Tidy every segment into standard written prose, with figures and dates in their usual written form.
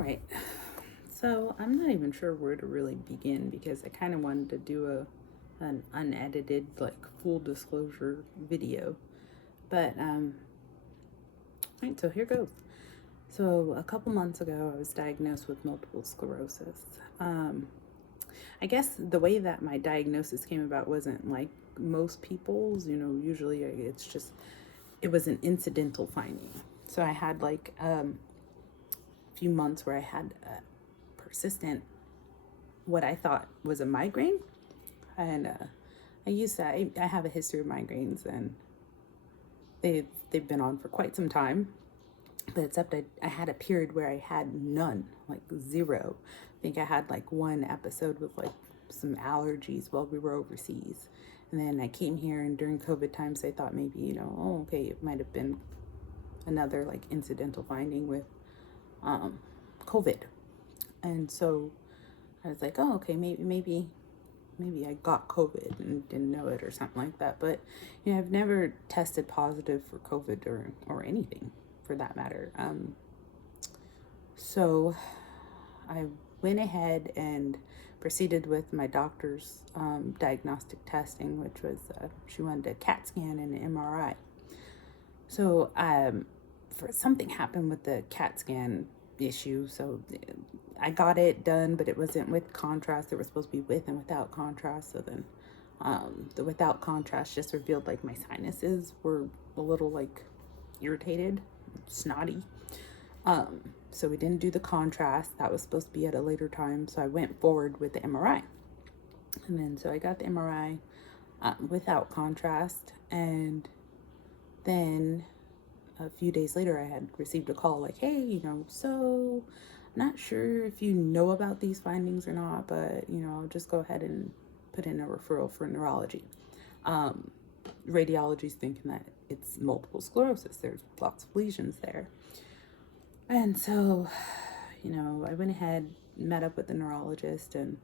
right. So I'm not even sure where to really begin because I kind of wanted to do an unedited, like full disclosure video. But right, so here goes. So a couple months ago, I was diagnosed with multiple sclerosis. I guess the way that my diagnosis came about wasn't like most people's. Usually it was an incidental finding. So I had like a few months where I had persistent, what I thought was a migraine. And I have a history of migraines, and they've been on for quite some time. But except I had a period where I had none, like zero. I think I had like one episode with like some allergies while we were overseas. And then I came here, and during COVID times, I thought maybe, oh, okay, it might have been another like incidental finding with COVID. And so I was like, oh, okay, maybe I got COVID and didn't know it or something like that. But I've never tested positive for COVID or anything for that matter. So I went ahead and proceeded with my doctor's diagnostic testing, which was she wanted a CAT scan and an MRI. So for something happened with the CAT scan issue, so I got it done, but it wasn't with contrast. It was supposed to be with and without contrast. So then the without contrast just revealed like my sinuses were a little like irritated, snotty. So we didn't do the contrast. That was supposed to be at a later time. So I went forward with the MRI. And then so I got the MRI without contrast. And then a few days later, I had received a call like, hey, so not sure if you know about these findings or not, but, I'll just go ahead and put in a referral for neurology. Radiology's thinking that it's multiple sclerosis. There's lots of lesions there. And so, I went ahead, met up with the neurologist, and,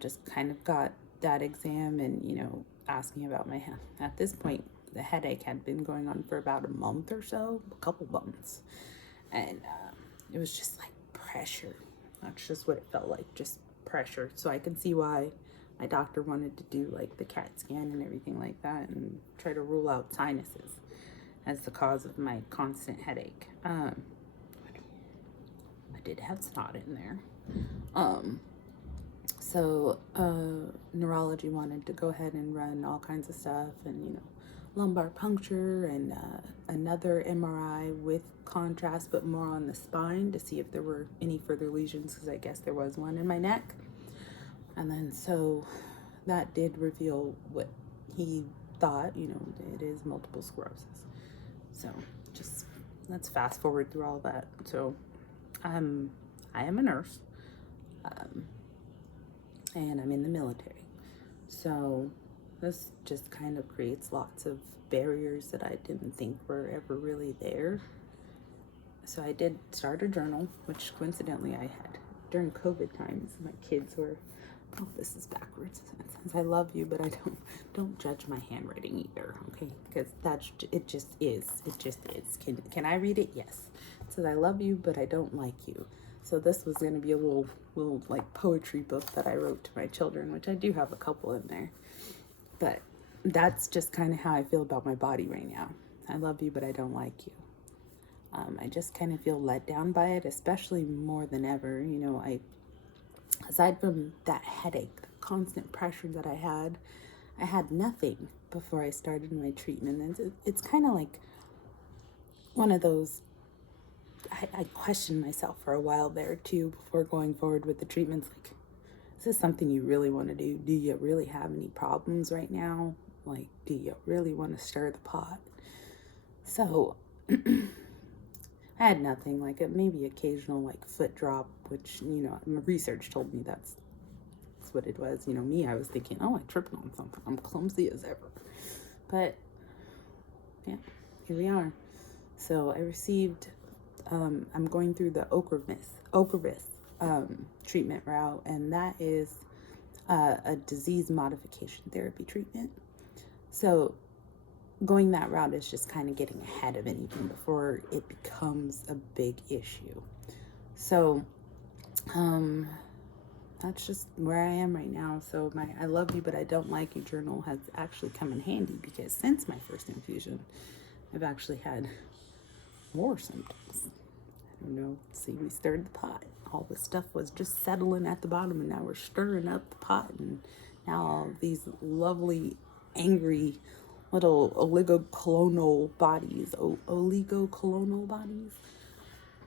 just kind of got that exam and, asking about my health. At this point, the headache had been going on for about a month or so, a couple months. And it was just like pressure. That's just what it felt like, just pressure. So I can see why my doctor wanted to do like the CAT scan and everything like that and try to rule out sinuses as the cause of my constant headache. I did have snot in there. So neurology wanted to go ahead and run all kinds of stuff and, lumbar puncture and another MRI with contrast, but more on the spine to see if there were any further lesions, because I guess there was one in my neck. And then so that did reveal what he thought, it is multiple sclerosis. So just let's fast forward through all that. So I am a nurse, and I'm in the military. So this just kind of creates lots of barriers that I didn't think were ever really there. So I did start a journal, which coincidentally I had during COVID times. My kids were, oh, this is backwards. It says, I love you, but I don't judge my handwriting either, okay? Because it just is. It just is. Can I read it? Yes. It says, I love you, but I don't like you. So this was going to be a little like poetry book that I wrote to my children, which I do have a couple in there. But that's just kind of how I feel about my body right now. I love you, but I don't like you. I just kind of feel let down by it, especially more than ever. Aside from that headache, the constant pressure that I had nothing before I started my treatment. And it's kind of like one of those, I questioned myself for a while there too before going forward with the treatments. Like, is this something you really want to do? Do you really have any problems right now? Like, do you really want to stir the pot? So I had nothing, like maybe occasional like foot drop, which, my research told me that's what it was. Me, I was thinking, oh, I tripped on something. I'm clumsy as ever. But yeah, here we are. So I received, I'm going through the Ocrevus treatment route, and that is a disease modification therapy treatment. So going that route is just kind of getting ahead of anything before it becomes a big issue. So, that's just where I am right now. So my I love you but I don't like you journal has actually come in handy, because since my first infusion, I've actually had more symptoms. I don't know. See, we stirred the pot. All the stuff was just settling at the bottom, and now we're stirring up the pot, and now all these lovely, angry little oligocolonal bodies,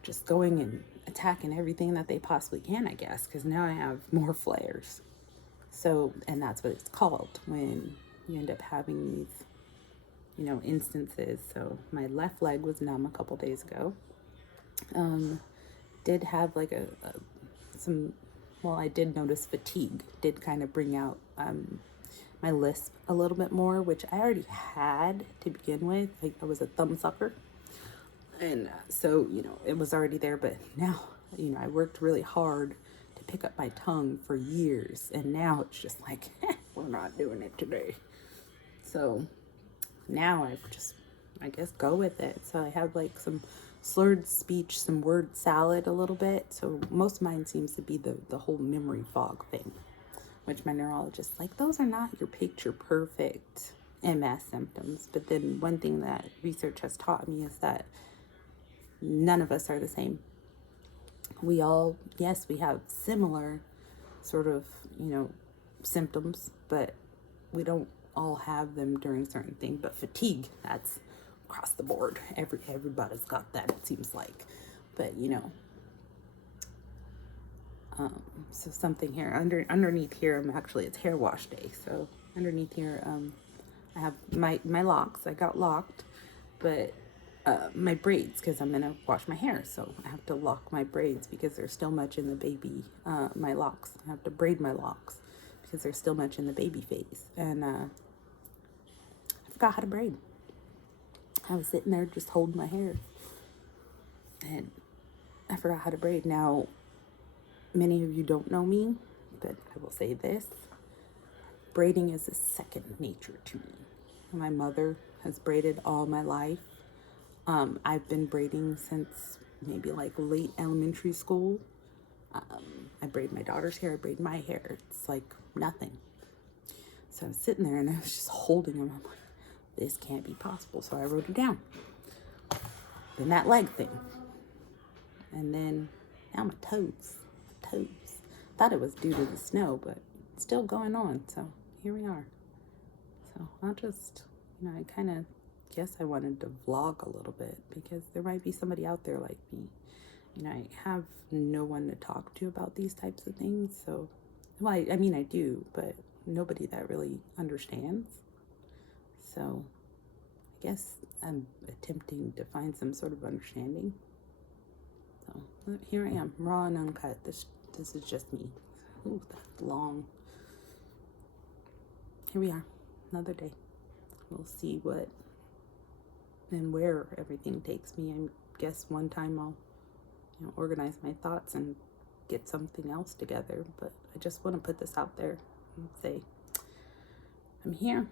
just going and attacking everything that they possibly can, I guess, because now I have more flares. So, and that's what it's called when you end up having these, instances. So my left leg was numb a couple days ago. Did have like some, well, I did notice fatigue did kind of bring out my lisp a little bit more, which I already had to begin with. Like, I was a thumb sucker. And so, it was already there, but now, I worked really hard to pick up my tongue for years. And now it's just like, we're not doing it today. So now I guess, go with it. So I have like some slurred speech, some word salad a little bit. So most of mine seems to be the whole memory fog thing, which my neurologist, like, those are not your picture perfect MS symptoms. But then one thing that research has taught me is that none of us are the same. We all, yes, we have similar sort of, symptoms, but we don't all have them during certain things. But fatigue, that's across the board. Everybody's got that, it seems like. But so something here underneath here, it's hair wash day. So underneath here, I have my locks. I got locked, but my braids, because I'm gonna wash my hair, so I have to lock my braids because there's still much in the baby. My locks. I have to braid my locks because there's still much in the baby phase, and I forgot how to braid. I was sitting there just holding my hair, and I forgot how to braid. Now, many of you don't know me, but I will say this: braiding is a second nature to me. My mother has braided all my life. I've been braiding since maybe like late elementary school. I braid my daughter's hair, I braid my hair. It's like nothing. So I was sitting there and I was just holding them. I'm like, this can't be possible. So I wrote it down. Then that leg thing. And then now my toes. Thought it was due to the snow, but it's still going on. So here we are. So I'll just, I kind of guess I wanted to vlog a little bit because there might be somebody out there like me. I have no one to talk to about these types of things. So, well, I mean, I do, but nobody that really understands. So I guess I'm attempting to find some sort of understanding. So here I am, raw and uncut. This is just me. Ooh, that's long. Here we are, another day. We'll see what and where everything takes me. I guess one time I'll organize my thoughts and get something else together, but I just want to put this out there and say I'm here.